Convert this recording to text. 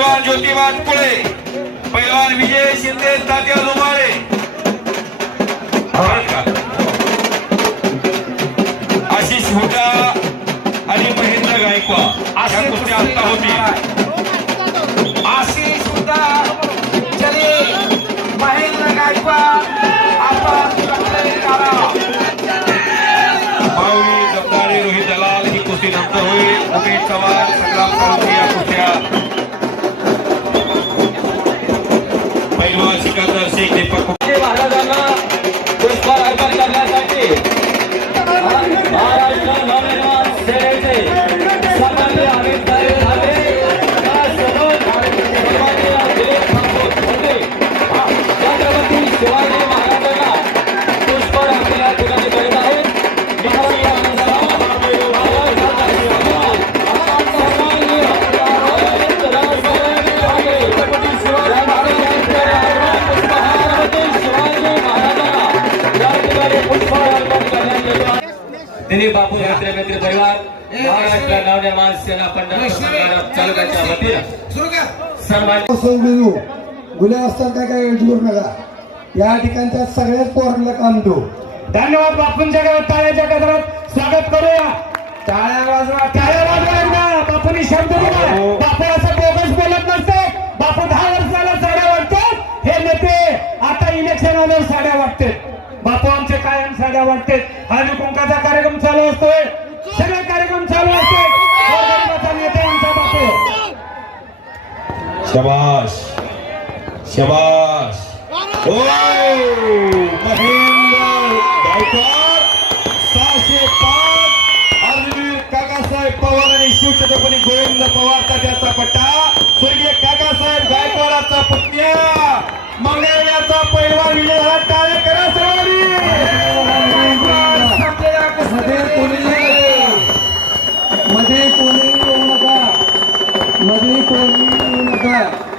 पैलवान ज्योतिबा पुळे पैलवान विजय शिंदे तात्या का? आशिष हुटा आणि महेंद्र गायकवाड कुस्त्या आता होती. आशिष सुद्धा चले. महेंद्र गायकवाड माऊली जगदाळे रोहित दलाल ही कुस्ती नंतर होईल. उमेश चव्हाण संग्राम या कुस्त्या सिकंदर सिंग दीपक महाराजांना पुष्पहार अर्पण करण्यासाठी दिलीप बापू मित्र मित्र परिवार महाराष्ट्र नवनिर्माण सेना पंढरपूर तालुक्याच्या वतीनं सन्मान बिंदू गुन्हे असताना काय काय जोर नका. या ठिकाणच्या सगळ्याच पोरांना काम देऊ. धन्यवाद बापूंच्या गावात टाळ्याच्या गजरात. स्वागत करूया. टाळ्या वाजवा टाळ्या वाजवा बापूंनी शब्द दिला. जागा वाटते हळदी कुंकाचा कार्यक्रम चालू असतोय. सगळे कार्यक्रम चालू असते हो, नेते आमचा बापू. शबाश शबाश ओ महेंद्र गायकवाड सहाशे पाच. काकासाहेब पवार आणि शिवछत्रपती गोविंद पवार तात्याचा पट्टा. स्वर्गीय काकासाहेब गायकवाडाचा पत्न्या मंगळवेढ्याचा पैलवान विजय हा 我给你说你不